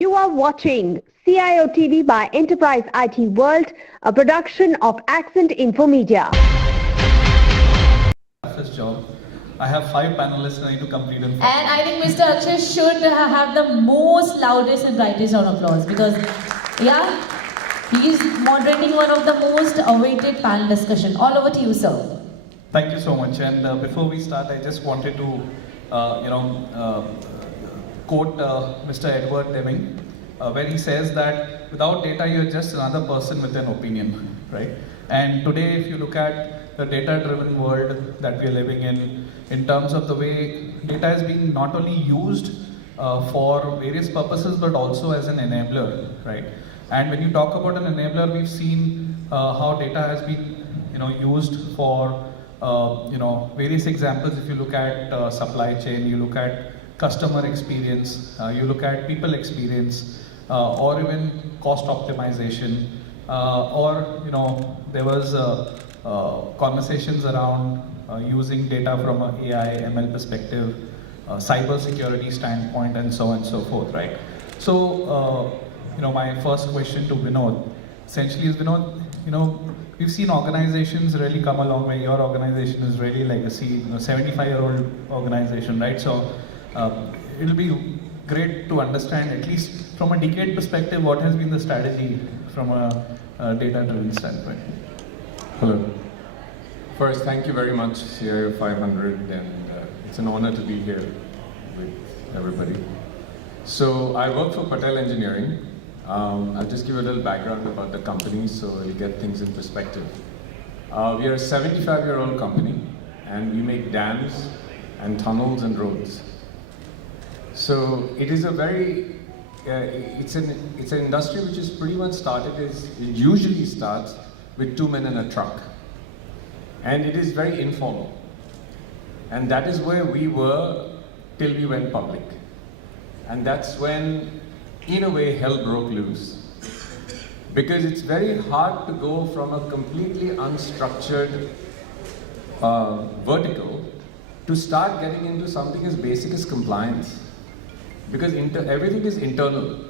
You are watching CIOTV by Enterprise IT World, a production of Accent Infomedia. Toughest job. I have 5 panelists and I need to complete in 5. And I think Mr. Akshay should have the most loudest and brightest round of applause because, yeah, he is moderating one of the most awaited panel discussion. All over to you, sir. Thank you so much. And before we start, I just wanted to, quote Mr. Edward Deming, where he says that without data, you're just another person with an opinion, right? And today, if you look at the data-driven world that we are living in terms of the way data is being not only used for various purposes, but also as an enabler, right? And when you talk about an enabler, we've seen how data has been, used for, various examples. If you look at supply chain, you look at customer experience, you look at people experience, or even cost optimization, or there was conversations around using data from an AI, ML perspective, cyber security standpoint, and so on and so forth, right? So, my first question to Vinod, essentially is Vinod, we've seen organizations really come along where your organization is really legacy, 75-year-old organization, right? So, it'll be great to understand, at least from a decade perspective, what has been the strategy from a data-driven standpoint. Hello. First, thank you very much, CIO 500, and it's an honor to be here with everybody. So, I work for Patel Engineering. I'll just give you a little background about the company so you'll get things in perspective. We are a 75-year-old company, and we make dams and tunnels and roads. So it is a very, it's an industry which is pretty much it usually starts with 2 men in a truck. And it is very informal. And that is where we were till we went public. And that's when, in a way, hell broke loose. Because it's very hard to go from a completely unstructured vertical to start getting into something as basic as compliance. Because everything is internal.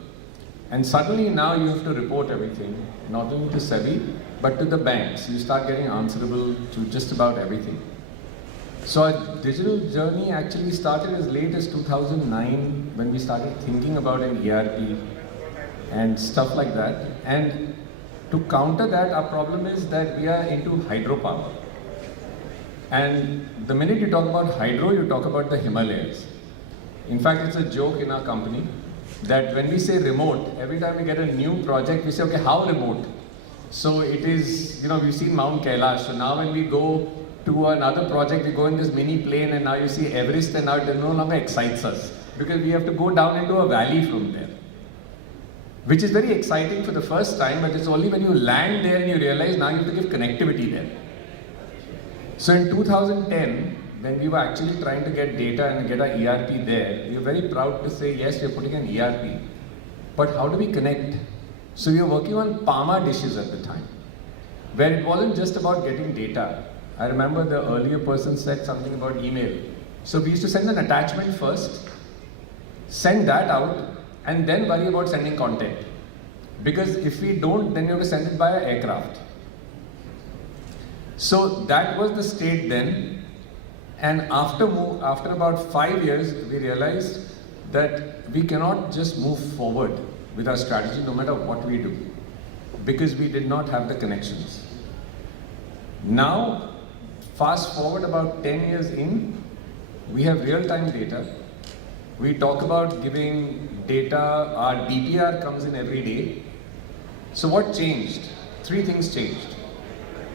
And suddenly now you have to report everything, not only to SEBI, but to the banks. You start getting answerable to just about everything. So our digital journey actually started as late as 2009 when we started thinking about an ERP and stuff like that. And to counter that, our problem is that we are into hydropower. And the minute you talk about hydro, you talk about the Himalayas. In fact, it's a joke in our company that when we say remote, every time we get a new project, we say, okay, how remote? So it is, we've seen Mount Kailash. So now when we go to another project, we go in this mini plane and now you see Everest and now it no longer excites us because we have to go down into a valley from there. Which is very exciting for the first time, but it's only when you land there and you realize now you have to give connectivity there. So in 2010, when we were actually trying to get data and get our ERP there, we were very proud to say, yes, we're putting an ERP, but how do we connect? So we were working on Parma dishes at the time, where it wasn't just about getting data. I remember the earlier person said something about email. So we used to send an attachment first, send that out, and then worry about sending content. Because if we don't, then you have to send it by aircraft. So that was the state then. And after about 5 years, we realized that we cannot just move forward with our strategy no matter what we do, because we did not have the connections. Now, fast forward about 10 years in, we have real-time data. We talk about giving data, our DPR comes in every day. So what changed? 3 things changed.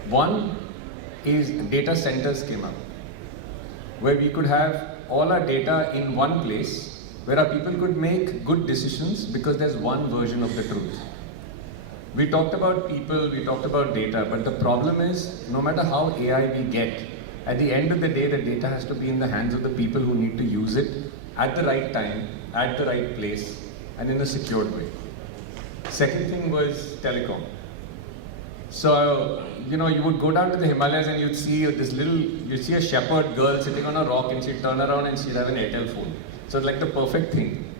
One is data centers came up, where we could have all our data in one place, where our people could make good decisions because there's one version of the truth. We talked about people, we talked about data, but the problem is, no matter how AI we get, at the end of the day, the data has to be in the hands of the people who need to use it at the right time, at the right place, and in a secured way. Second thing was telecom. So, you would go down to the Himalayas and you'd see you'd see a shepherd girl sitting on a rock and she'd turn around and she'd have an Airtel phone. So it's like the perfect thing.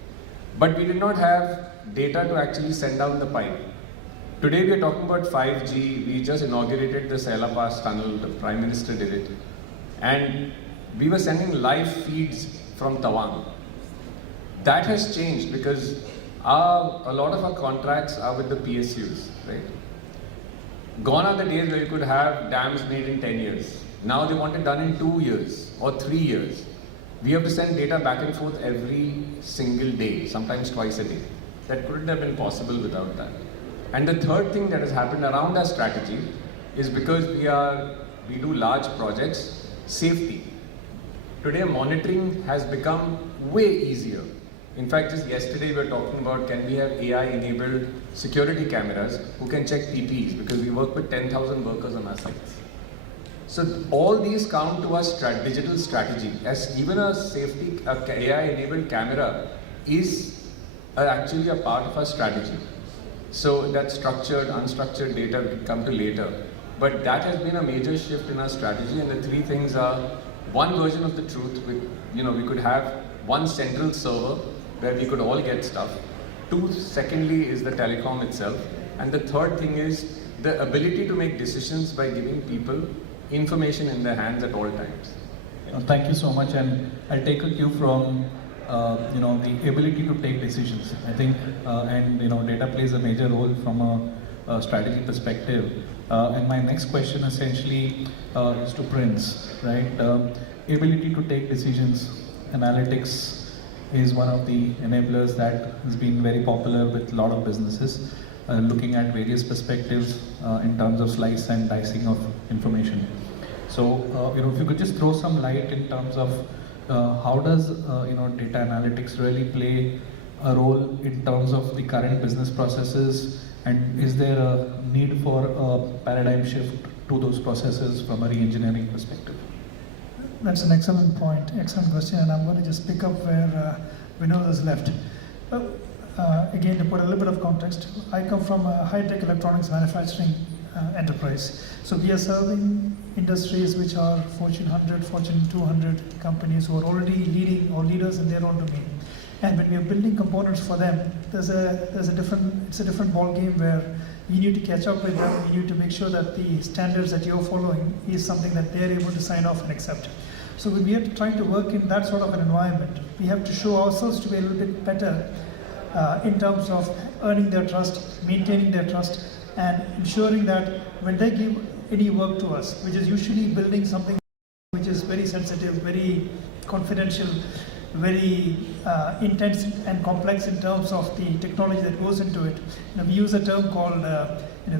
But we did not have data to actually send down the pipe. Today we are talking about 5G. We just inaugurated the Saila Pass tunnel. The Prime Minister did it. And we were sending live feeds from Tawang. That has changed because a lot of our contracts are with the PSUs, right? Gone are the days where you could have dams made in 10 years. Now they want it done in 2 years or 3 years. We have to send data back and forth every single day, sometimes twice a day. That couldn't have been possible without that. And the third thing that has happened around our strategy is because we do large projects, safety. Today monitoring has become way easier. In fact, just yesterday we were talking about can we have AI-enabled security cameras who can check PPs because we work with 10,000 workers on our sites. So all these count to our digital strategy, as even a safety AI-enabled camera is actually a part of our strategy. So that structured, unstructured data we can come to later. But that has been a major shift in our strategy, and the three things are: one version of the truth, we could have one central server where we could all get stuff. Two, secondly, is the telecom itself. And the third thing is the ability to make decisions by giving people information in their hands at all times. Thank you so much, and I'll take a cue from the ability to take decisions. I think, data plays a major role from a strategy perspective. And my next question essentially is to Prince, right? Ability to take decisions, analytics is one of the enablers that has been very popular with a lot of businesses, looking at various perspectives in terms of slice and dicing of information. So, if you could just throw some light in terms of how does data analytics really play a role in terms of the current business processes, and is there a need for a paradigm shift to those processes from a re-engineering perspective? That's an excellent point, excellent question, and I'm going to just pick up where Vinod has left. Again, to put a little bit of context, I come from a high-tech electronics manufacturing enterprise. So we are serving industries which are Fortune 100, Fortune 200 companies who are already leading or leaders in their own domain. And when we are building components for them, it's a different ball game where you need to catch up with them. You need to make sure that the standards that you're following is something that they're able to sign off and accept. So when we are trying to work in that sort of an environment, we have to show ourselves to be a little bit better in terms of earning their trust, maintaining their trust, and ensuring that when they give any work to us, which is usually building something which is very sensitive, very confidential, very intense and complex in terms of the technology that goes into it. We use a term called,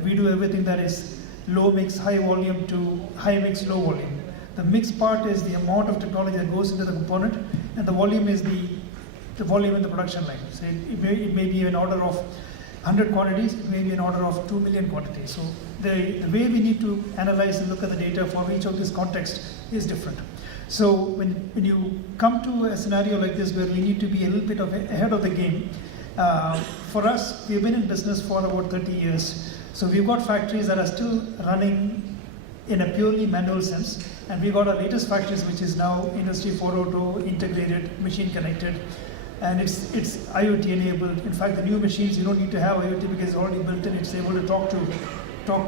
we do everything that is low mix, high volume to high mix, low volume. The mix part is the amount of technology that goes into the component, and the volume is the volume in the production line. So it may be an order of 100 quantities, it may be an order of 2 million quantities. So the way we need to analyze and look at the data for each of this context is different. So when you come to a scenario like this where we need to be a little bit ahead of the game, for us, we've been in business for about 30 years. So we've got factories that are still running in a purely manual sense, and we've got our latest factories which is now Industry 4.0 integrated, machine connected, and it's IoT enabled. In fact, the new machines, you don't need to have IoT because it's already built in, it's able to talk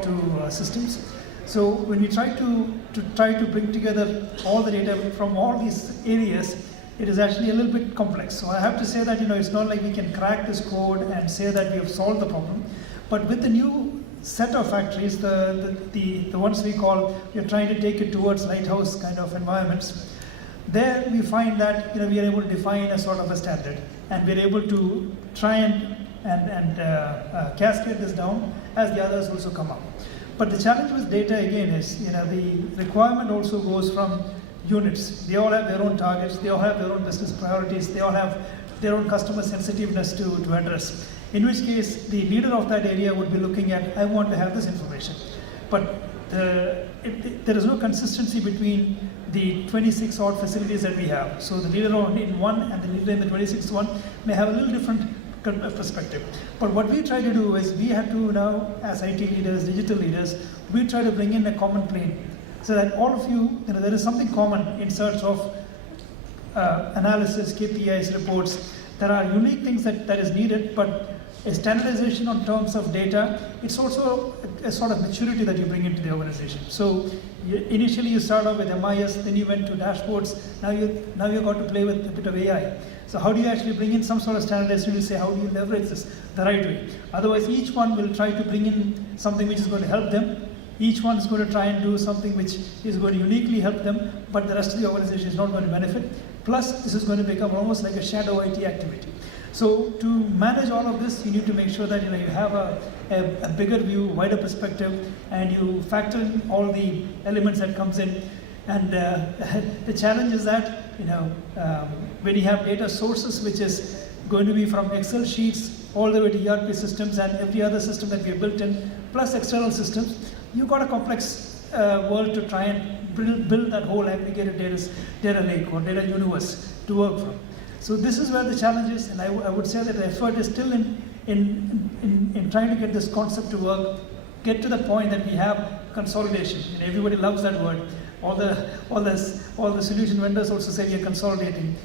to systems. So when we try to bring together all the data from all these areas, it is actually a little bit complex. So I have to say that it's not like we can crack this code and say that we have solved the problem. But with the new set of factories, the ones we are trying to take it towards lighthouse kind of environments, there we find that we are able to define a sort of a standard, and we are able to try and cascade this down as the others also come up. But the challenge with data again is, the requirement also goes from units. They all have their own targets, they all have their own business priorities, they all have their own customer sensitiveness to address. In which case, the leader of that area would be looking at, I want to have this information. But there is no consistency between the 26 odd facilities that we have. So the leader in one and the leader in the 26th one may have a little different perspective. But what we try to do is we have to now, as IT leaders, digital leaders, we try to bring in a common plane so that all of you, there is something common in search of analysis, KPIs, reports. There are unique things that is needed, but a standardization on terms of data. It's also a sort of maturity that you bring into the organization. So initially you start off with MIS, then you went to dashboards, now you got to play with a bit of AI. So how do you actually bring in some sort of standardization to say how do you leverage this the right way? Otherwise each one will try to bring in something which is going to help them. Each one is going to try and do something which is going to uniquely help them, but the rest of the organization is not going to benefit. Plus this is going to become almost like a shadow IT activity. So to manage all of this, you need to make sure that you have a bigger view, wider perspective, and you factor in all the elements that comes in. And the challenge is that when you have data sources which is going to be from Excel sheets all the way to ERP systems and every other system that we have built in, plus external systems, you've got a complex world to try and build that whole aggregated data lake or data universe to work from. So this is where the challenge is, and I would say that the effort is still in trying to get this concept to work, get to the point that we have consolidation. Everybody loves that word. All the solution vendors also say we are consolidating.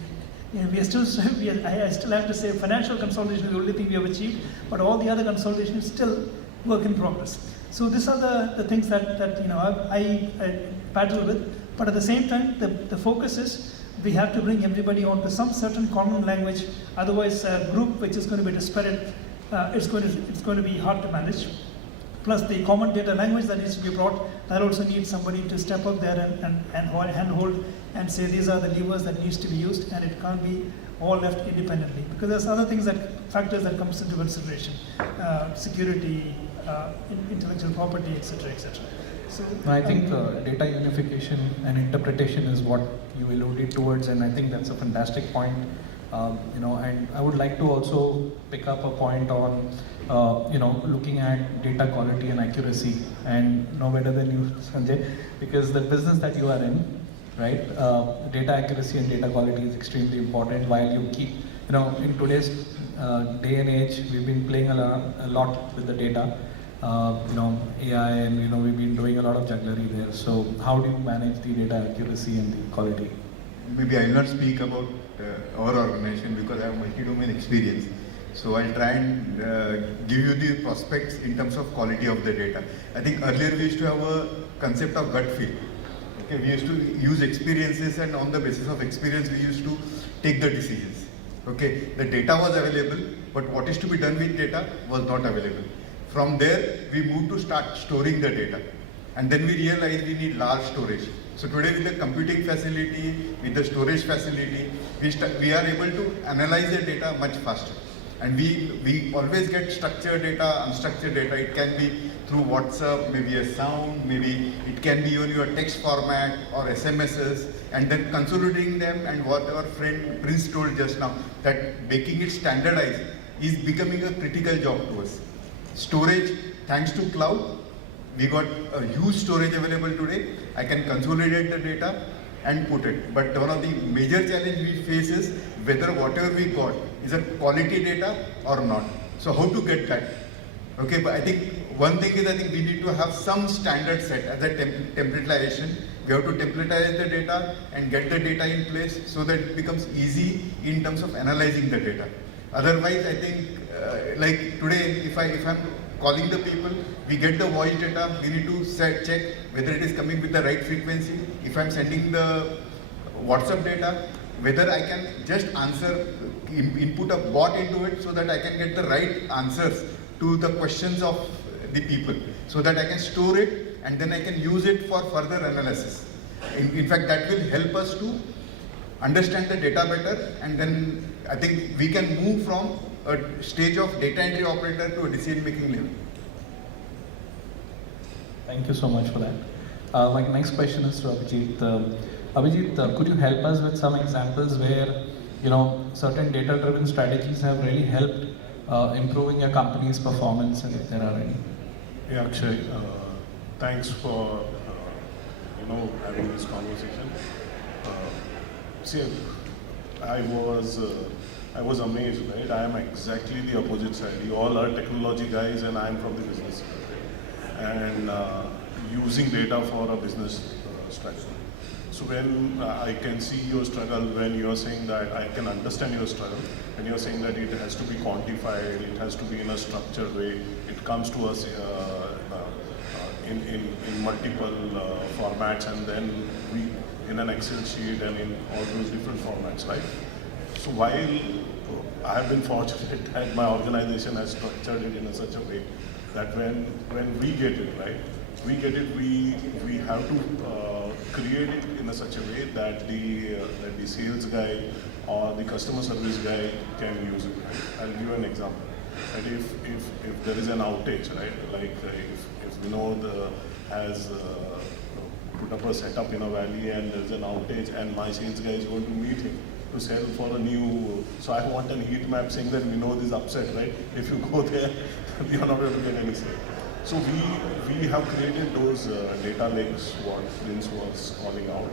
I still have to say financial consolidation is the only thing we have achieved, but all the other consolidation is still work in progress. So these are the things that I battle with. But at the same time, the focus is we have to bring everybody onto some certain common language. Otherwise, a group which is going to be disparate, it's going to be hard to manage. Plus the common data language that needs to be brought, that also needs somebody to step up there and handhold and say these are the levers that needs to be used, and it can't be all left independently. Because there's other factors that comes into consideration, security, intellectual property, etc., etc. So I think data unification and interpretation is what you alluded towards, and I think that's a fantastic point. And I would like to also pick up a point on, looking at data quality and accuracy, and no better than you, Sanjay, because the business that you are in, right, data accuracy and data quality is extremely important. While you keep, in today's day and age, we've been playing a lot with the data, AI, and we've been doing a lot of jugglery there. So how do you manage the data accuracy and the quality? Maybe I will not speak about our organization because I have multi-domain experience. So I'll try and give you the prospects in terms of quality of the data. I think earlier we used to have a concept of gut feel. Okay, we used to use experiences, and on the basis of experience we used to take the decisions. Okay, the data was available, but what is to be done with data was not available. From there, we moved to start storing the data. And then we realized we need large storage. So today with the computing facility, with the storage facility, we are able to analyze the data much faster. And we always get structured data, unstructured data. It can be through WhatsApp, maybe a sound, maybe it can be on your text format or SMSs, and then consolidating them, and what our friend Prince told just now, that making it standardized is becoming a critical job to us. Storage, thanks to cloud, we got a huge storage available today. I can consolidate the data and put it. But one of the major challenges we face is whether whatever we got is a quality data or not. So how to get that? Okay, but I think one thing is, I think we need to have some standard set as a templatization. We have to templatize the data and get the data in place so that it becomes easy in terms of analyzing the data. Otherwise, I think like today, if I'm calling the people, we get the voice data, we need to check whether it is coming with the right frequency. If I'm sending the WhatsApp data, whether I can just input a bot into it so that I can get the right answers to the questions of the people, so that I can store it and then I can use it for further analysis. In fact, that will help us to understand the data better, and then I think we can move from a stage of data entry operator to a decision-making level. Thank you so much for that. My next question is to Abhijeet. Abhijeet, could you help us with some examples where certain data-driven strategies have really helped improving your company's performance, and if there are any? Yeah, Akshay, thanks for having this conversation. See, I was amazed, right? I am exactly the opposite side. You all are technology guys and I am from the business side. And using data for a business strategy. So when I can see your struggle, when you're saying that I can understand your struggle, when you're saying that it has to be quantified, it has to be in a structured way, it comes to us in multiple formats, and then we in an Excel sheet and in all those different formats, right? So while I have been fortunate that my organization has structured it in such a way that when we get it, right, we have to create it in such a way that the sales guy or the customer service guy can use it. I'll give you an example. And if there is an outage, right, like if Vinod has put up a setup in a valley and there's an outage and my sales guy is going to meet him to sell for a new, so I want a heat map saying that Vinod is upset, right? If you go there, you're not able to get any sale. So we have created those data lakes, what Prince was calling out.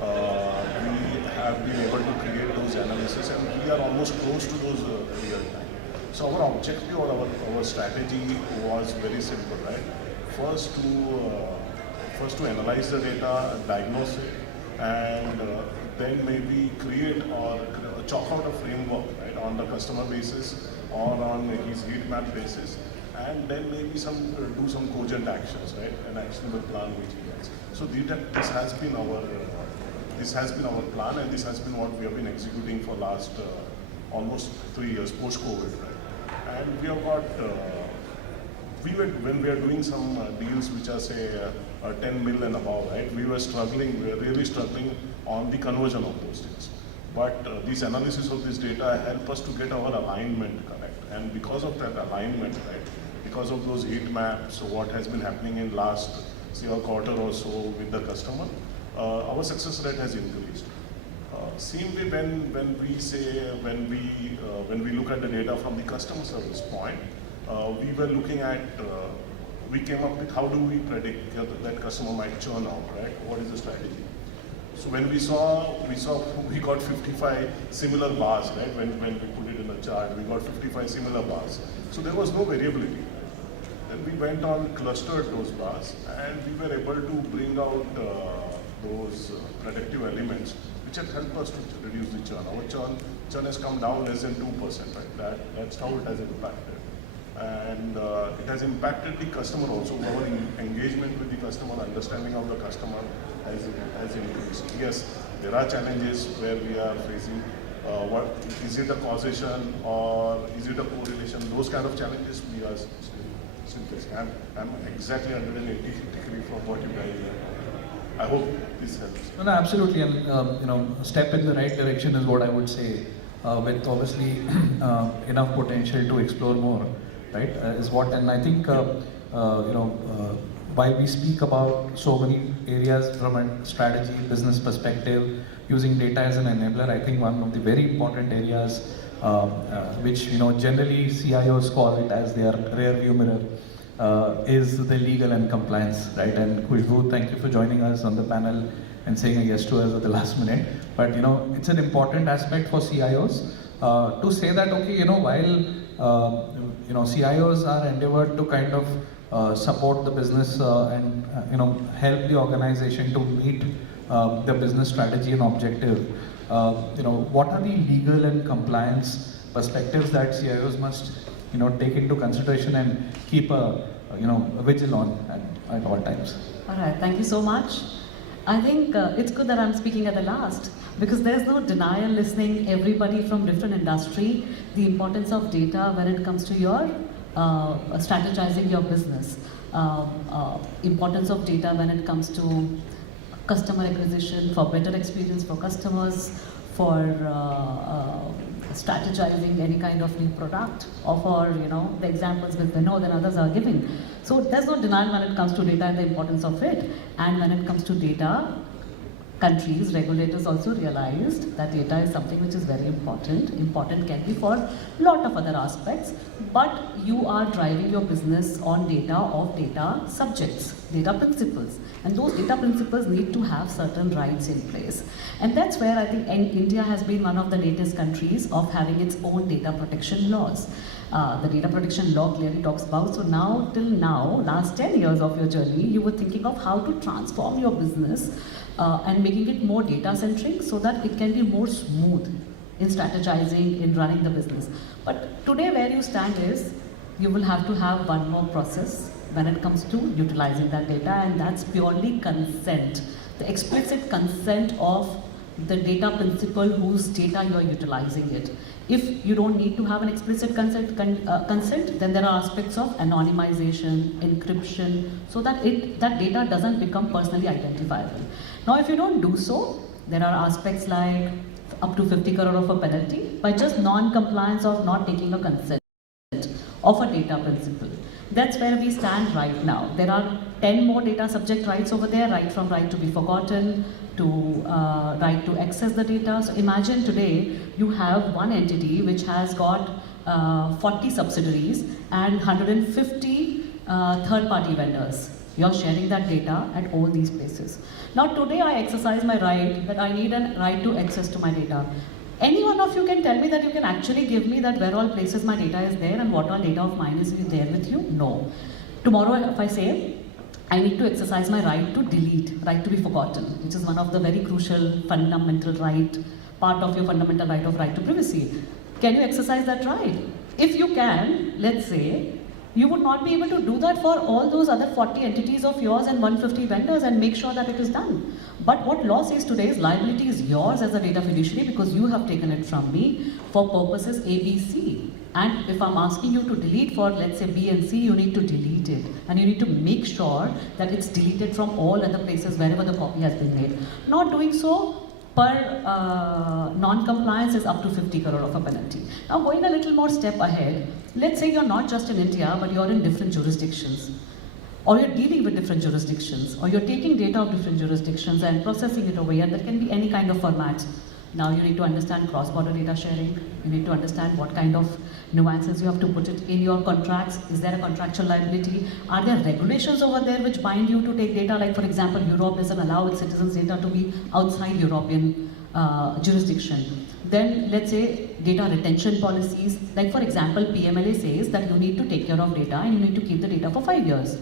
We have been able to create those analysis, and we are almost close to those real time. So our objective or our strategy was very simple, right? First to analyze the data, diagnose it, and then maybe create or chalk out a framework, right, on the customer basis or on his heat map basis, and then maybe do some cogent actions, right, an actionable plan which he has. So this has been our plan, and this has been what we have been executing for last almost 3 years post-COVID, right? And we have got. When we are doing some deals which are say 10 mil and above, right, we were really struggling on the conversion of those deals. But this analysis of this data help us to get our alignment correct. And because of that alignment, right, because of those heat maps, what has been happening in last, say, a quarter or so with the customer, our success rate has increased. Same way when we look at the data from the customer service point, we were looking at, we came up with how do we predict that customer might churn out, right? What is the strategy? So when we got 55 similar bars, right? When we put it in a chart, we got 55 similar bars. So there was no variability. Then we went on, clustered those bars, and we were able to bring out those predictive elements which have helped us to reduce the churn. Our churn has come down less than 2%, right? That's how it has impacted. And it has impacted the customer also. Our engagement with the customer, understanding of the customer has increased. Yes, there are challenges where we are facing. What is it a causation or is it a correlation? Those kind of challenges we are still facing. I'm exactly 180 degree from what you guys are. I hope this helps. No, absolutely, and a step in the right direction is what I would say. With obviously enough potential to explore more. Right, is what, and I think while we speak about so many areas from a strategy, business perspective, using data as an enabler, I think one of the very important areas, which generally CIOs call it as their rear view mirror, is the legal and compliance, right? And Khushbu, thank you for joining us on the panel and saying a yes to us at the last minute. But it's an important aspect for CIOs to say that while CIOs are endeavored to kind of support the business and help the organization to meet the business strategy and objective. What are the legal and compliance perspectives that CIOs must take into consideration and keep a vigil on at all times? All right, thank you so much. I think it's good that I'm speaking at the last, because there's no denial listening everybody from different industry, the importance of data when it comes to your strategizing your business, importance of data when it comes to customer acquisition, for better experience for customers, for strategizing any kind of new product, or for the examples that Vinod and others are giving. So there's no denial when it comes to data and the importance of it. And when it comes to data, countries, regulators also realized that data is something which is very important. Important can be for a lot of other aspects, but you are driving your business on data of data subjects, data principles. And those data principles need to have certain rights in place. And that's where I think India has been one of the latest countries of having its own data protection laws. the data protection law clearly talks about. So now, till now, last 10 years of your journey, you were thinking of how to transform your business and making it more data centric so that it can be more smooth in strategizing, in running the business. But today where you stand is, you will have to have one more process when it comes to utilizing that data, and that's purely consent. The explicit consent of the data principal whose data you are utilizing it. If you don't need to have an explicit consent, then there are aspects of anonymization, encryption, so that that data doesn't become personally identifiable. Now, if you don't do so, there are aspects like up to 50 crore of a penalty by just non-compliance of not taking a consent of a data principal. That's where we stand right now. There are 10 more data subject rights over there, right from right to be forgotten to right to access the data. So imagine today you have one entity which has got 40 subsidiaries and 150 third-party vendors. You're sharing that data at all these places. Now today I exercise my right that I need a right to access to my data. Any one of you can tell me that you can actually give me that where all places my data is there and what all data of mine is there with you? No. Tomorrow if I say, I need to exercise my right to delete, right to be forgotten, which is one of the very crucial fundamental right, part of your fundamental right of right to privacy. Can you exercise that right? If you can, let's say, you would not be able to do that for all those other 40 entities of yours and 150 vendors and make sure that it is done. But what law says today is liability is yours as a data fiduciary because you have taken it from me for purposes A, B, C. And if I'm asking you to delete for, let's say, B and C, you need to delete it. And you need to make sure that it's deleted from all other places wherever the copy has been made. Not doing so, per non-compliance is up to 50 crore of a penalty. Now going a little more step ahead, let's say you're not just in India, but you're in different jurisdictions. Or you're dealing with different jurisdictions, or you're taking data of different jurisdictions and processing it over here. There can be any kind of formats. Now you need to understand cross-border data sharing. You need to understand what kind of nuances you have to put it in your contracts. Is there a contractual liability? Are there regulations over there which bind you to take data? Like for example, Europe doesn't allow its citizens' data to be outside European jurisdiction. Then let's say data retention policies. Like for example, PMLA says that you need to take care of data and you need to keep the data for 5 years.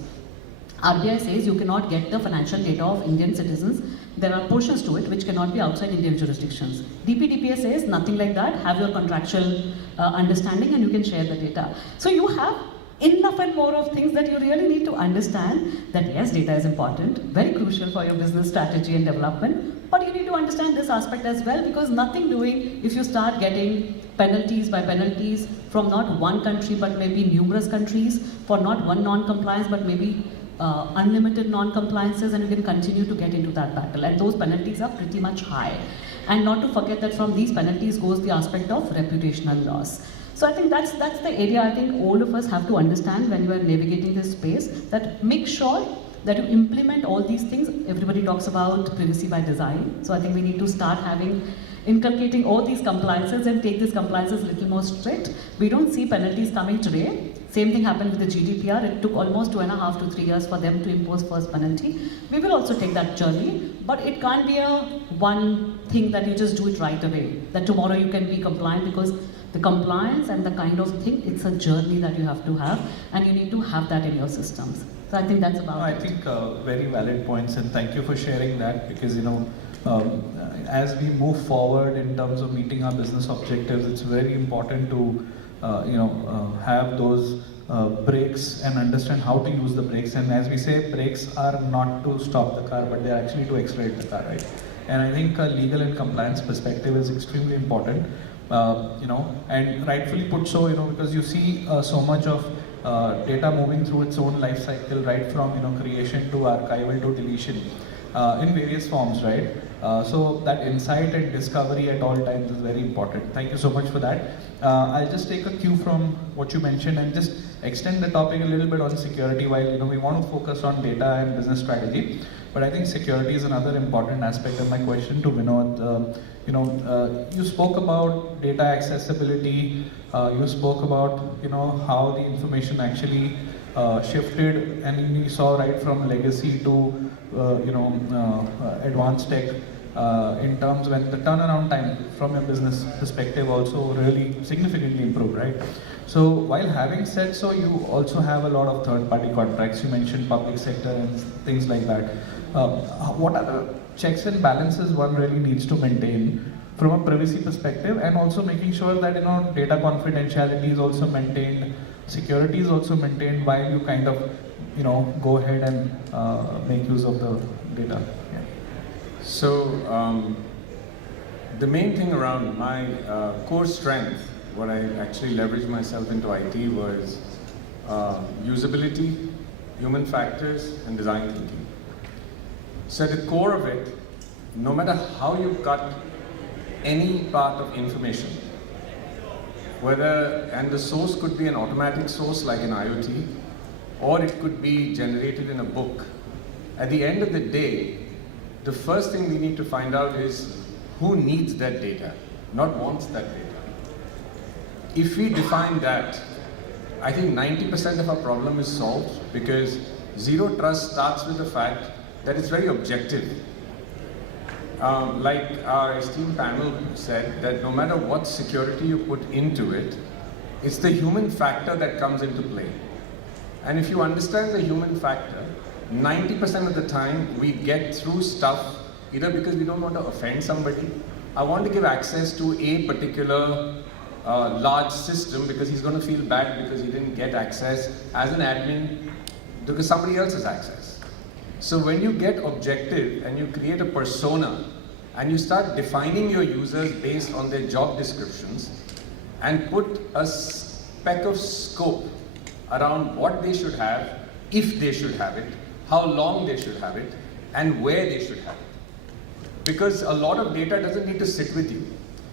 RBI says you cannot get the financial data of Indian citizens. There are portions to it which cannot be outside Indian jurisdictions. DPDPA says nothing like that. Have your contractual understanding and you can share the data. So you have enough and more of things that you really need to understand that yes, data is important, very crucial for your business strategy and development, but you need to understand this aspect as well because nothing doing if you start getting penalties by penalties from not one country but maybe numerous countries for not one non-compliance but maybe unlimited non-compliances, and you can continue to get into that battle, and those penalties are pretty much high. And not to forget that from these penalties goes the aspect of reputational loss. So I think that's the area I think all of us have to understand when you are navigating this space, that make sure that you implement all these things. Everybody talks about privacy by design, so I think we need to start inculcating all these compliances and take these compliances a little more strict. We don't see penalties coming today. Same thing happened with the GDPR. It took almost 2.5 to 3 years for them to impose first penalty. We will also take that journey, but it can't be a one thing that you just do it right away, that tomorrow you can be compliant, because the compliance and the kind of thing, it's a journey that you have to have, and you need to have that in your systems. So I think that's about it. I think very valid points, and thank you for sharing that, because as we move forward in terms of meeting our business objectives, it's very important to have those brakes and understand how to use the brakes. And as we say, brakes are not to stop the car, but they're actually to accelerate the car, right? And I think a legal and compliance perspective is extremely important, and rightfully put so, because you see so much of data moving through its own life cycle, right from creation to archival to deletion in various forms, right? So that insight and discovery at all times is very important. Thank you so much for that. I'll just take a cue from what you mentioned and just extend the topic a little bit on security, while we want to focus on data and business strategy. But I think security is another important aspect. And my question to Vinod, you spoke about data accessibility. You spoke about how the information actually shifted, and you saw right from legacy to advanced tech. In terms when the turnaround time from a business perspective also really significantly improved, right? So while having said so, you also have a lot of third-party contracts. You mentioned public sector and things like that. What are the checks and balances one really needs to maintain from a privacy perspective, and also making sure that data confidentiality is also maintained, security is also maintained while you kind of go ahead and make use of the data? Yeah. So the main thing around my core strength, what I actually leveraged myself into IT was usability, human factors, and design thinking. So at the core of it, no matter how you cut any part of information, and the source could be an automatic source like an IoT, or it could be generated in a book. At the end of the day, the first thing we need to find out is who needs that data, not wants that data. If we define that, I think 90% of our problem is solved, because zero trust starts with the fact that it's very objective. Like our esteemed panel said, that no matter what security you put into it, it's the human factor that comes into play. And if you understand the human factor, 90% of the time we get through stuff either because we don't want to offend somebody. I want to give access to a particular large system because he's going to feel bad because he didn't get access as an admin because somebody else has access. So when you get objective and you create a persona and you start defining your users based on their job descriptions and put a speck of scope around what they should have, if they should have it, how long they should have it, and where they should have it. Because a lot of data doesn't need to sit with you.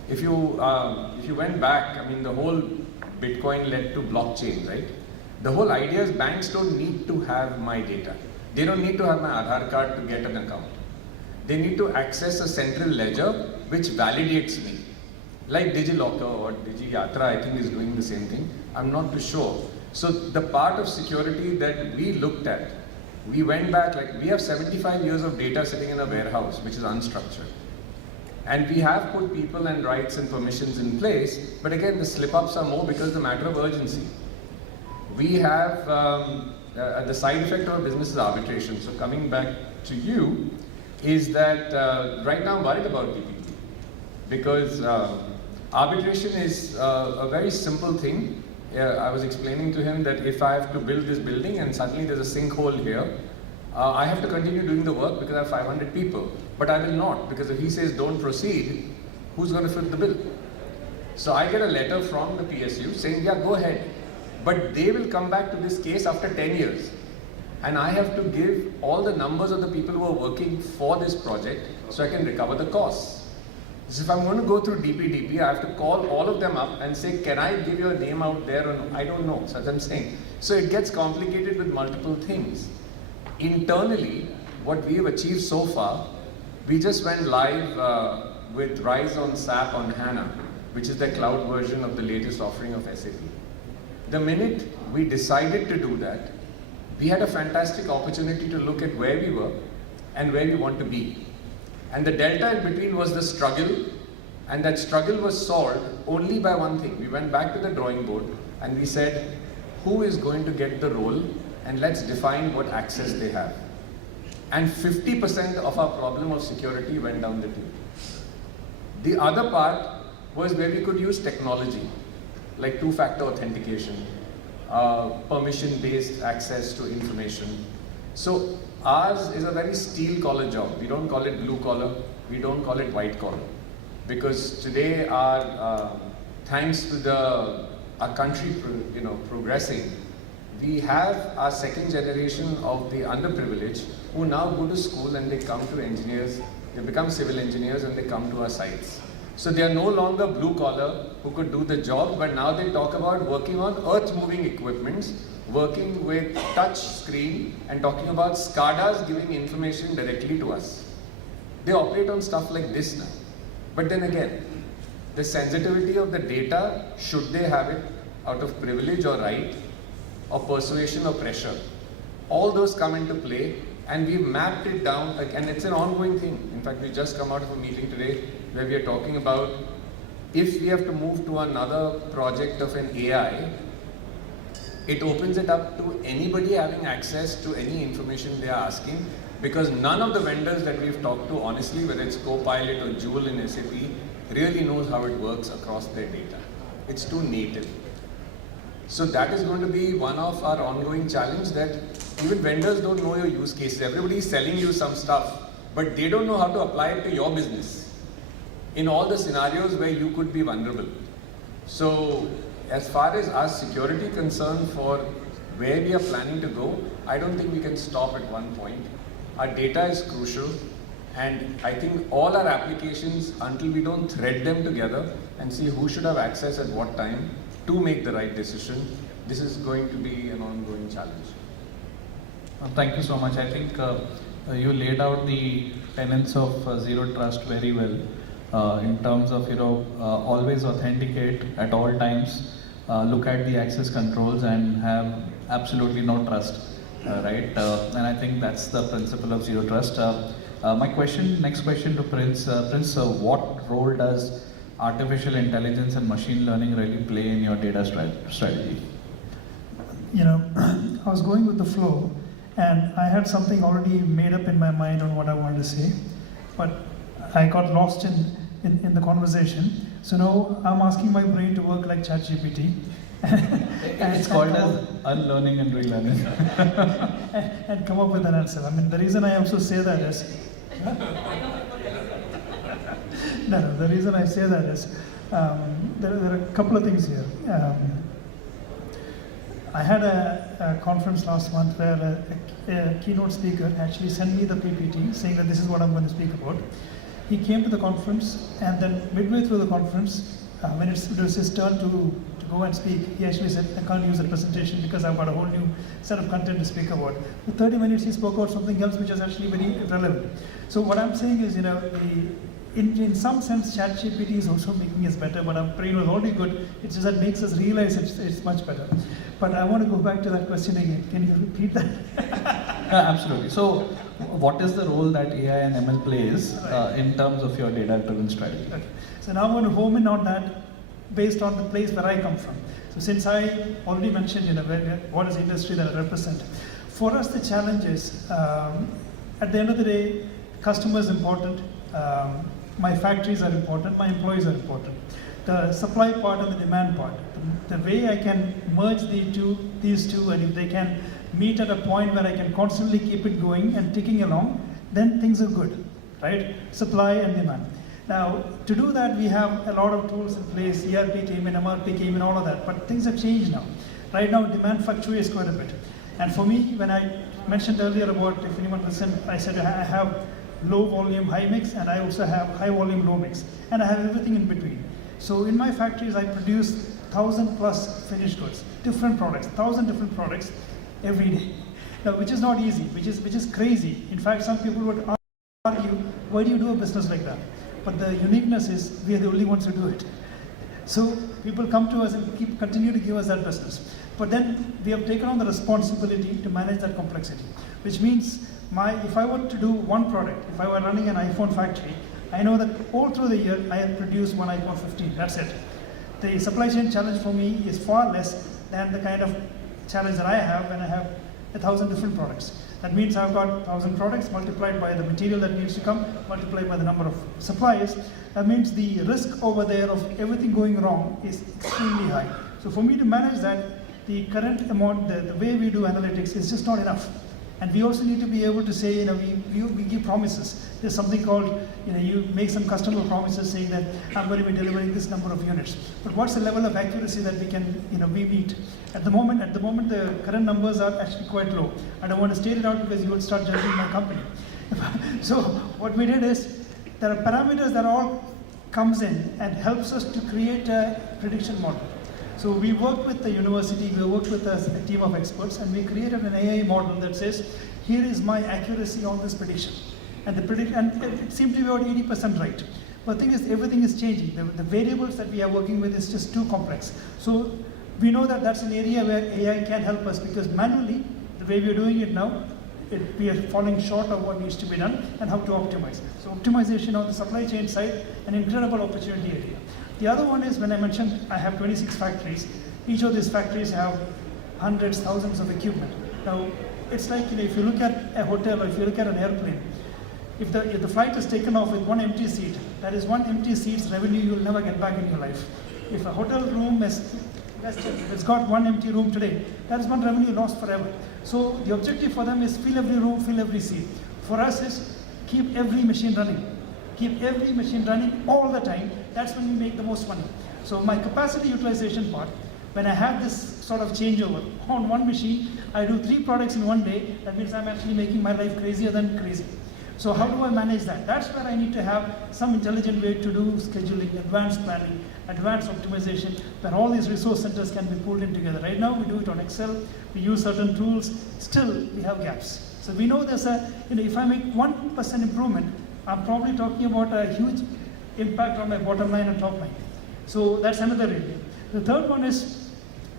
If you went back, I mean, the whole Bitcoin led to blockchain, right? The whole idea is banks don't need to have my data. They don't need to have my Aadhaar card to get an account. They need to access a central ledger which validates me. Like DigiLocker or DigiYatra, I think is doing the same thing. I'm not too sure. So the part of security that we looked at, we went back, like we have 75 years of data sitting in a warehouse, which is unstructured. And we have put people and rights and permissions in place, but again, the slip-ups are more because the matter of urgency. We have, the side effect of our business is arbitration. So coming back to you, is that right now I'm worried about DPP. Because arbitration is a very simple thing. I was explaining to him that if I have to build this building and suddenly there's a sinkhole here, I have to continue doing the work because I have 500 people. But I will not, because if he says don't proceed, who's going to fit the bill? So I get a letter from the PSU saying, yeah, go ahead. But they will come back to this case after 10 years. And I have to give all the numbers of the people who are working for this project so I can recover the costs. So if I'm going to go through DPDP, I have to call all of them up and say, can I give your name out there? Or no? I don't know, so as I'm saying. So it gets complicated with multiple things. Internally, what we have achieved so far, we just went live with Rise on SAP on HANA, which is the cloud version of the latest offering of SAP. The minute we decided to do that, we had a fantastic opportunity to look at where we were and where we want to be. And the delta in between was the struggle, and that struggle was solved only by one thing. We went back to the drawing board and we said, who is going to get the role, and let's define what access they have. And 50% of our problem of security went down the tube. The other part was where we could use technology, like two-factor authentication, permission-based access to information. So ours is a very steel-collar job. We don't call it blue-collar, we don't call it white-collar. Because today, thanks to our country progressing, we have our second generation of the underprivileged who now go to school and they come to engineers, they become civil engineers and they come to our sites. So they are no longer blue collar who could do the job, but now they talk about working on earth moving equipments, working with touch screen and talking about SCADAs giving information directly to us. They operate on stuff like this now. But then again, the sensitivity of the data, should they have it out of privilege or right, or persuasion or pressure, all those come into play, and we've mapped it down, and it's an ongoing thing. In fact, we just come out of a meeting today where we are talking about if we have to move to another project of an AI, it opens it up to anybody having access to any information they are asking, because none of the vendors that we've talked to, honestly, whether it's Copilot or Joule in SAP, really knows how it works across their data. It's too native. So that is going to be one of our ongoing challenges, that even vendors don't know your use cases. Everybody is selling you some stuff, but they don't know how to apply it to your business in all the scenarios where you could be vulnerable. So as far as our security concerned for where we are planning to go, I don't think we can stop at one point. Our data is crucial, and I think all our applications, until we don't thread them together and see who should have access at what time to make the right decision, this is going to be an ongoing challenge. Thank you so much. I think you laid out the tenets of zero trust very well, in terms of, always authenticate at all times, look at the access controls and have absolutely no trust, right? And I think that's the principle of zero trust. Next question to Prince. Prince, what role does artificial intelligence and machine learning really play in your data strategy? I was going with the flow, and I had something already made up in my mind on what I wanted to say, but I got lost in the conversation. So now I'm asking my brain to work like ChatGPT. It's called as unlearning and relearning. and come up with an answer. I mean, the reason I also say that is, the reason I say that is, there are a couple of things here. I had a conference last month where a keynote speaker actually sent me the PPT saying that this is what I'm going to speak about. He came to the conference, and then midway through the conference, when it was his turn to go and speak, he actually said, I can't use the presentation because I've got a whole new set of content to speak about. For 30 minutes he spoke about something else which is actually very relevant. So what I'm saying is, in some sense, ChatGPT is also making us better, but our brain was already good. It's just that makes us realize it's much better. But I want to go back to that question again. Can you repeat that? Absolutely. So, what is the role that AI and ML plays in terms of your data-driven strategy? Okay. So now I'm going to home in on that based on the place where I come from. So since I already mentioned, what is the industry that I represent, for us the challenge is, at the end of the day, customer is important. My factories are important, my employees are important. The supply part and the demand part. The way I can merge these two, and if they can meet at a point where I can constantly keep it going and ticking along, then things are good, right? Supply and demand. Now, to do that, we have a lot of tools in place. ERP came in, MRP came in, all of that, but things have changed now. Right now, demand fluctuates quite a bit. And for me, when I mentioned earlier about, if anyone listened, I said I have low volume, high mix, and I also have high volume, low mix. And I have everything in between. So in my factories, I produce 1,000 plus finished goods, different products, 1,000 different products every day. Now, which is not easy, which is crazy. In fact, some people would argue, why do you do a business like that? But the uniqueness is we are the only ones who do it. So people come to us and continue to give us that business. But then we have taken on the responsibility to manage that complexity, which means if I were to do one product, if I were running an iPhone factory, I know that all through the year I have produced one iPhone 15, that's it. The supply chain challenge for me is far less than the kind of challenge that I have when I have 1,000 different products. That means I've got 1,000 products multiplied by the material that needs to come, multiplied by the number of suppliers. That means the risk over there of everything going wrong is extremely high. So for me to manage that, the current amount, the way we do analytics is just not enough. And we also need to be able to say, we give promises. There's something called, you make some customer promises saying that I'm going to be delivering this number of units. But what's the level of accuracy that we can, we meet? At the moment, the current numbers are actually quite low. I don't want to state it out because you will start judging my company. So what we did is, there are parameters that all comes in and helps us to create a prediction model. So we worked with the university, we worked with a team of experts, and we created an AI model that says, here is my accuracy on this prediction. And it seemed to be about 80% right. But the thing is, everything is changing. The variables that we are working with is just too complex. So we know that that's an area where AI can help us, because manually, the way we are doing it now, we are falling short of what needs to be done and how to optimize. So optimization on the supply chain side, an incredible opportunity area. The other one is, when I mentioned I have 26 factories, each of these factories have hundreds, thousands of equipment. Now, it's like, if you look at a hotel or if you look at an airplane, if the flight is taken off with one empty seat, that is one empty seat's revenue you'll never get back in your life. If a hotel room it's got one empty room today, that is one revenue lost forever. So the objective for them is fill every room, fill every seat. For us is keep every machine running. Keep every machine running all the time. That's when we make the most money. So my capacity utilization part, when I have this sort of changeover on one machine, I do 3 products in one day. That means I'm actually making my life crazier than crazy. So how do I manage that? That's where I need to have some intelligent way to do scheduling, advanced planning, advanced optimization, where all these resource centers can be pulled in together. Right now we do it on Excel, we use certain tools, still we have gaps. So we know there's if I make 1% improvement, I'm probably talking about a huge impact on my bottom line and top line. So that's another area. The third one is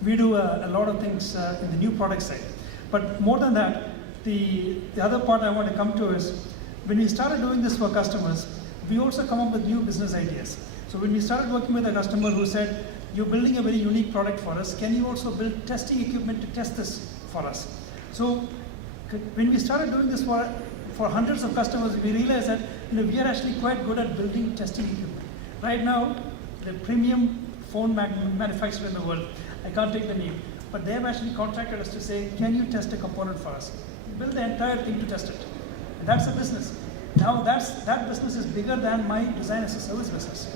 we do a lot of things in the new product side. But more than that, the other part I want to come to is, when we started doing this for customers, we also come up with new business ideas. So when we started working with a customer who said, you're building a very unique product for us, can you also build testing equipment to test this for us? So when we started doing this for hundreds of customers, we realized that we are actually quite good at building testing equipment. Right now, the premium phone manufacturer in the world, I can't take the name, but they have actually contracted us to say, can you test a component for us? Build the entire thing to test it. And that's a business. Now that business is bigger than my design as a service business.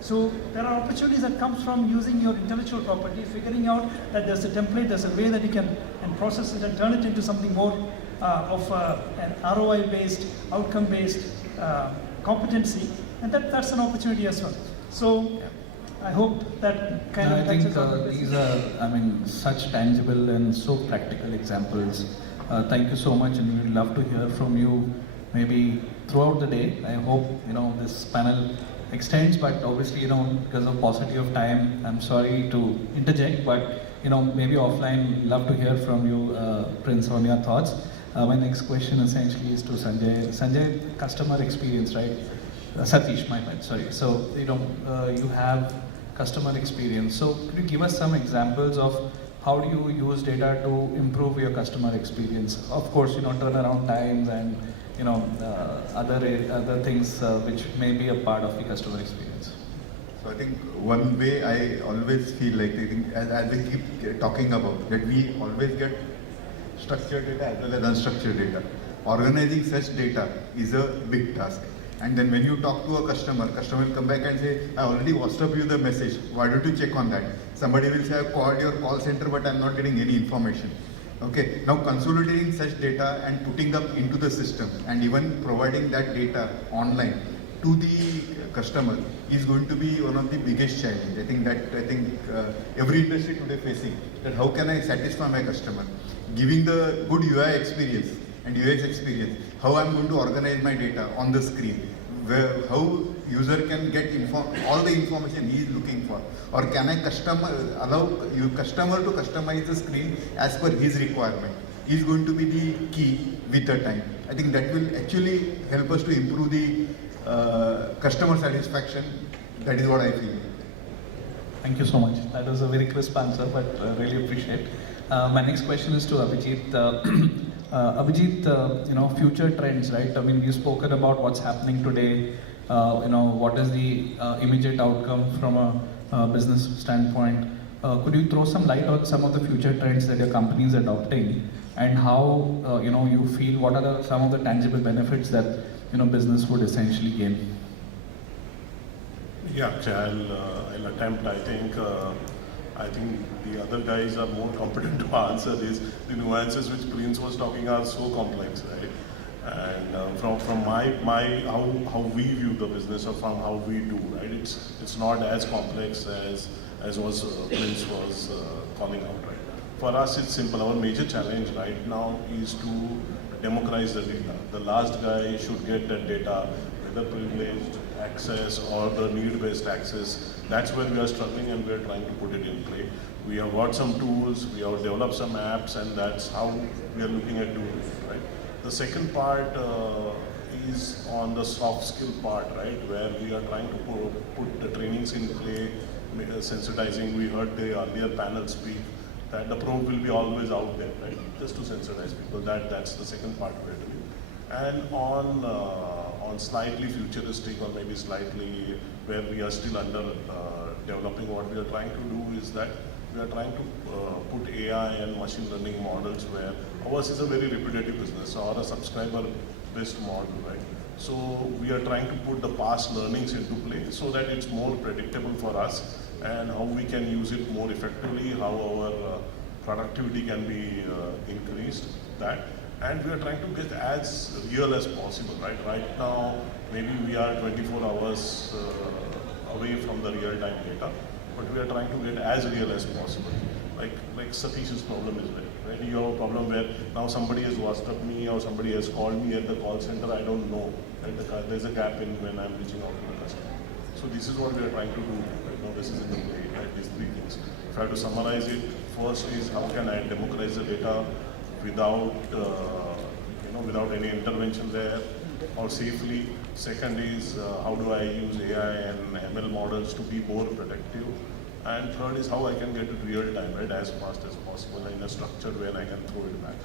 So there are opportunities that comes from using your intellectual property, figuring out that there's a template, there's a way that you can process it and turn it into something more of an ROI-based, outcome-based competency, and that's an opportunity as well. So I hope that kind of. I think these are, such tangible and so practical examples. Thank you so much, and we would love to hear from you maybe throughout the day. I hope this panel extends, but obviously because of paucity of time, I'm sorry to interject, but maybe offline, love to hear from you, Prince, on your thoughts. My next question essentially is to Sanjay. Sanjay, customer experience, right? Satish, my bad, sorry. So you have customer experience. So could you give us some examples of how do you use data to improve your customer experience? Of course, turnaround times and other things which may be a part of the customer experience. So I think one way I always feel like, I think as we keep talking about, that we always get structured data as well as unstructured data. Organizing such data is a big task. And then when you talk to a customer will come back and say, I already WhatsApp you the message, why don't you check on that? Somebody will say, I called your call center, but I'm not getting any information. Okay, now consolidating such data and putting them into the system and even providing that data online to the customer is going to be one of the biggest challenges. I think every industry today facing that. How can I satisfy my customer? Giving the good UI experience and UX experience, how I'm going to organize my data on the screen, how user can get all the information he is looking for, or can I allow customer to customize the screen as per his requirement, is going to be the key with the time. I think that will actually help us to improve the customer satisfaction. That is what I feel. Thank you so much. That was a very crisp answer, but really appreciate. My next question is to Abhijeet. Abhijeet, future trends, right? You've spoken about what's happening today. What is the immediate outcome from a business standpoint? Could you throw some light on some of the future trends that your company is adopting, and how you feel? What are some of the tangible benefits that business would essentially gain? Yeah, I'll attempt. I think the other guys are more competent to answer this. The nuances which Prince was talking are so complex, right? And from my how we view the business, or from how we do, right? It's not as complex as was Prince was calling out, right? For us, it's simple. Our major challenge right now is to democratize the data. The last guy should get that data, whether privileged access or the need-based access. That's where we are struggling, and we are trying to put it in play. We have got some tools, we have developed some apps, and that's how we are looking at doing it, right? The second part is on the soft skill part, right, where we are trying to put the trainings in play, sensitizing. We heard the earlier panel speak that the probe will be always out there, right? Just to sensitize people. That's the second part we're doing. And on slightly futuristic or maybe slightly where we are still under developing, what we are trying to do is that we are trying to put AI and machine learning models where ours is a very repetitive business or a subscriber-based model, right? So we are trying to put the past learnings into play so that it's more predictable for us and how we can use it more effectively, how our productivity can be increased, that. And we are trying to get as real as possible, right? Right now, maybe we are 24 hours away from the real-time data, but we are trying to get as real as possible. Like Satish's problem is right? You have a problem where now somebody has WhatsApped me or somebody has called me at the call center, I don't know. Right? There's a gap in when I'm reaching out to the customer. So this is what we are trying to do. Right now, this is in the play, right? These three things. If I have to summarize it, first is how can I democratize the data without, without any intervention there or safely. Second is how do I use AI and ML models to be more predictive. And third is how I can get it real time, right, as fast as possible in a structured way and I can throw it back.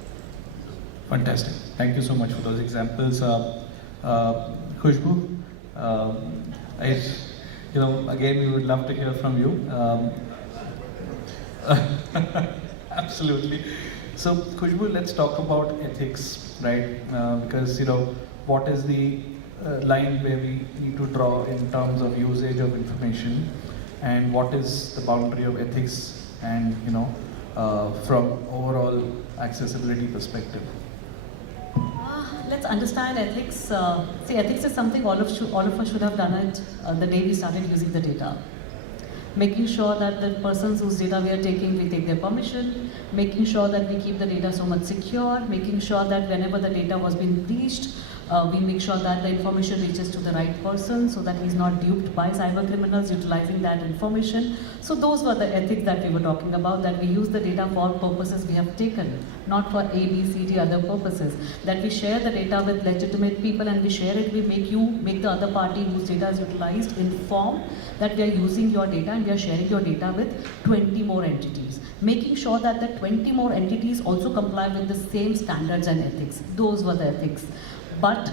Fantastic. Thank you so much for those examples. Khushbu, again, we would love to hear from you. Absolutely. So, Khushbu, let's talk about ethics, right? Because, what is the line where we need to draw in terms of usage of information, and what is the boundary of ethics and, from overall accessibility perspective? Let's understand ethics. See, ethics is something all of us should have done it the day we started using the data. Making sure that the persons whose data we are taking, we take their permission, making sure that we keep the data so much secure, making sure that whenever the data was being breached, we make sure that the information reaches to the right person so that he's not duped by cyber criminals utilizing that information. So those were the ethics that we were talking about, that we use the data for purposes we have taken, not for A, B, C, D, other purposes. That we share the data with legitimate people and we share it, we make the other party whose data is utilized informed that we are using your data and we are sharing your data with 20 more entities. Making sure that the 20 more entities also comply with the same standards and ethics. Those were the ethics. But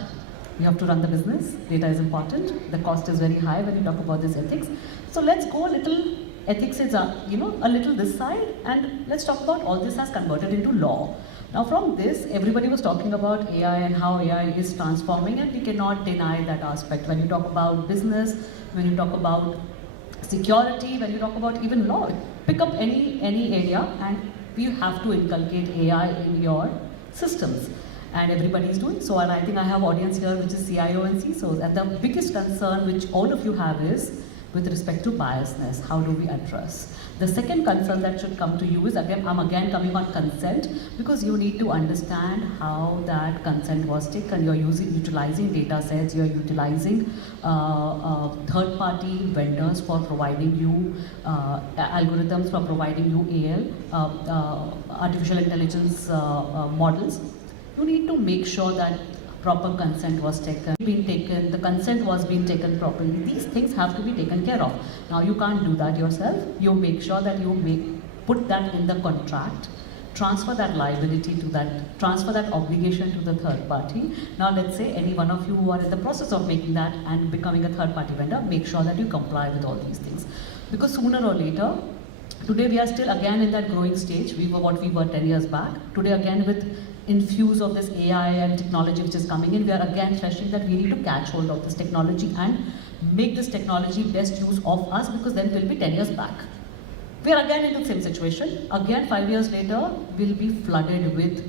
you have to run the business, data is important, the cost is very high when you talk about this ethics. So let's go a little, ethics is a little this side, and let's talk about all this has converted into law. Now from this, everybody was talking about AI and how AI is transforming, and we cannot deny that aspect. When you talk about business, when you talk about security, when you talk about even law, pick up any area and you have to inculcate AI in your systems. And everybody is doing so, and I think I have audience here which is CIO and CISOs, and the biggest concern which all of you have is with respect to biasness. How do we address? The second concern that should come to you is, I'm again coming on consent, because you need to understand how that consent was taken. You're utilizing data sets, you're utilizing third-party vendors for providing you algorithms, for providing you AL, artificial intelligence models. You need to make sure that proper consent was taken, the consent was being taken properly. These things have to be taken care of. Now you can't do that yourself. You make sure that you put that in the contract, transfer that liability to that, transfer that obligation to the third party. Now let's say any one of you who are in the process of making that and becoming a third party vendor, make sure that you comply with all these things. Because sooner or later, today we are still again in that growing stage. We were what we were 10 years back. Today again with infuse of this AI and technology which is coming in, we are again stressing that we need to catch hold of this technology and make this technology best use of us, because then we'll be 10 years back. We are again in the same situation. Again 5 years later, we'll be flooded with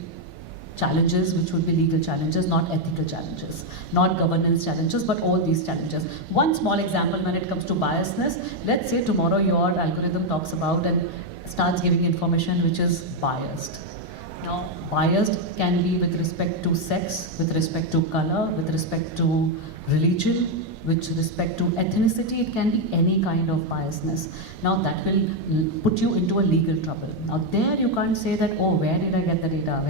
challenges which would be legal challenges, not ethical challenges, not governance challenges, but all these challenges. One small example when it comes to biasness, let's say tomorrow your algorithm talks about and starts giving information which is biased. Now, biased can be with respect to sex, with respect to color, with respect to religion, with respect to ethnicity. It can be any kind of biasness. Now, that will put you into a legal trouble. Now, there you can't say that, oh, where did I get the data?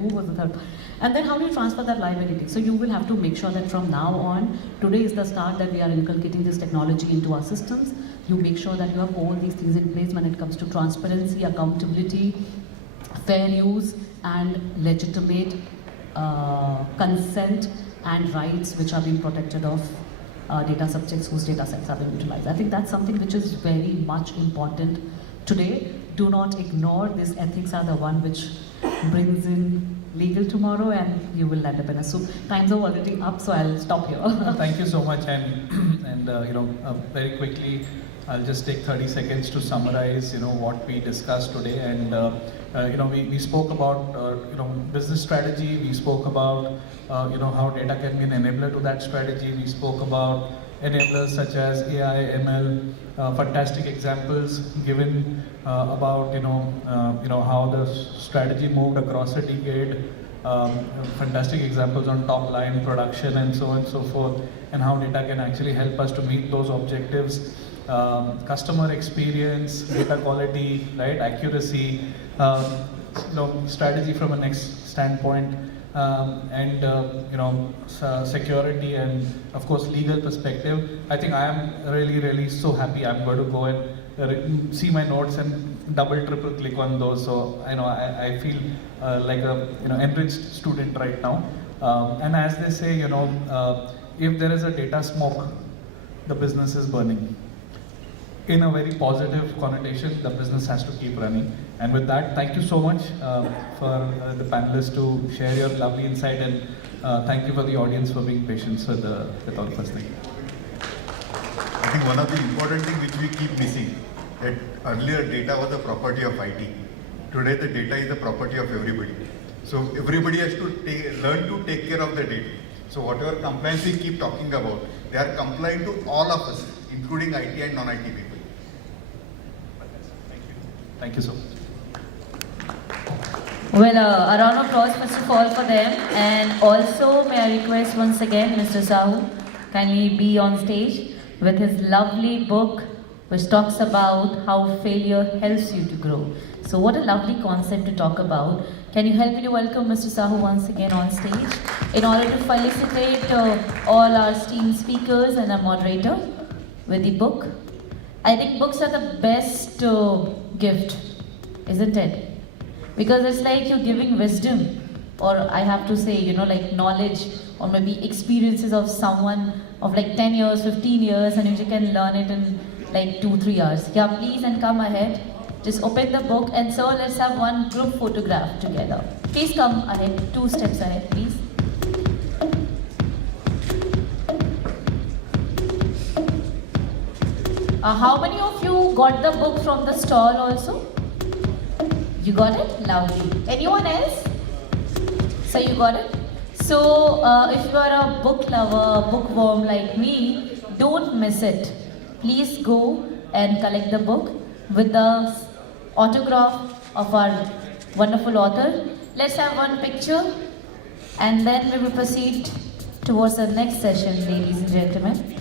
Who was the third? And then how do you transfer that liability? So you will have to make sure that from now on, today is the start that we are inculcating this technology into our systems. You make sure that you have all these things in place when it comes to transparency, accountability, fair use, and legitimate consent and rights which are being protected of data subjects whose data sets are being utilized. I think that's something which is very much important today. Do not ignore this. Ethics are the one which brings in legal tomorrow, and you will land up in a soup. Times are already up, so I'll stop here. Thank you so much, and very quickly, I'll just take 30 seconds to summarize, what we discussed today. And we spoke about business strategy. We spoke about how data can be an enabler to that strategy. We spoke about enablers such as AI, ML, fantastic examples given about how the strategy moved across a decade. Fantastic examples on top line production and so on and so forth, and how data can actually help us to meet those objectives. Customer experience, data quality, right, accuracy, strategy from a next standpoint, and security, and of course legal perspective. I think I am really so happy. I'm going to go and see my notes and double triple click on those, so I feel like a enriched student right now. And as they say, if there is a data smoke, the business is burning. In a very positive connotation, the business has to keep running. And with that, thank you so much for the panelists to share your lovely insight, and thank you for the audience for being patient with all of us. Thank you. I think one of the important things which we keep missing, that earlier data was the property of IT. Today the data is the property of everybody. So everybody has to learn to take care of the data. So whatever compliance we keep talking about, they are compliant to all of us, including IT and non-IT people. Thank you so much. Well, a round of applause first of all for them, and also may I request once again Mr. Sahu kindly be on stage with his lovely book which talks about how failure helps you to grow. So what a lovely concept to talk about. Can you help me to welcome Mr. Sahu once again on stage in order to felicitate all our esteemed speakers and our moderator with the book. I think books are the best gift, isn't it? Because it's like you're giving wisdom, or I have to say, like knowledge, or maybe experiences of someone of like 10 years, 15 years, and you can learn it in like 2-3 hours. Yeah, please, and come ahead. Just open the book, and so let's have one group photograph together. Please come ahead, 2 steps ahead, please. How many of you got the book from the stall also? You got it? Lovely. Anyone else? So you got it? So if you are a book lover, bookworm like me, don't miss it. Please go and collect the book with the autograph of our wonderful author. Let's have one picture, and then we will proceed towards the next session, ladies and gentlemen.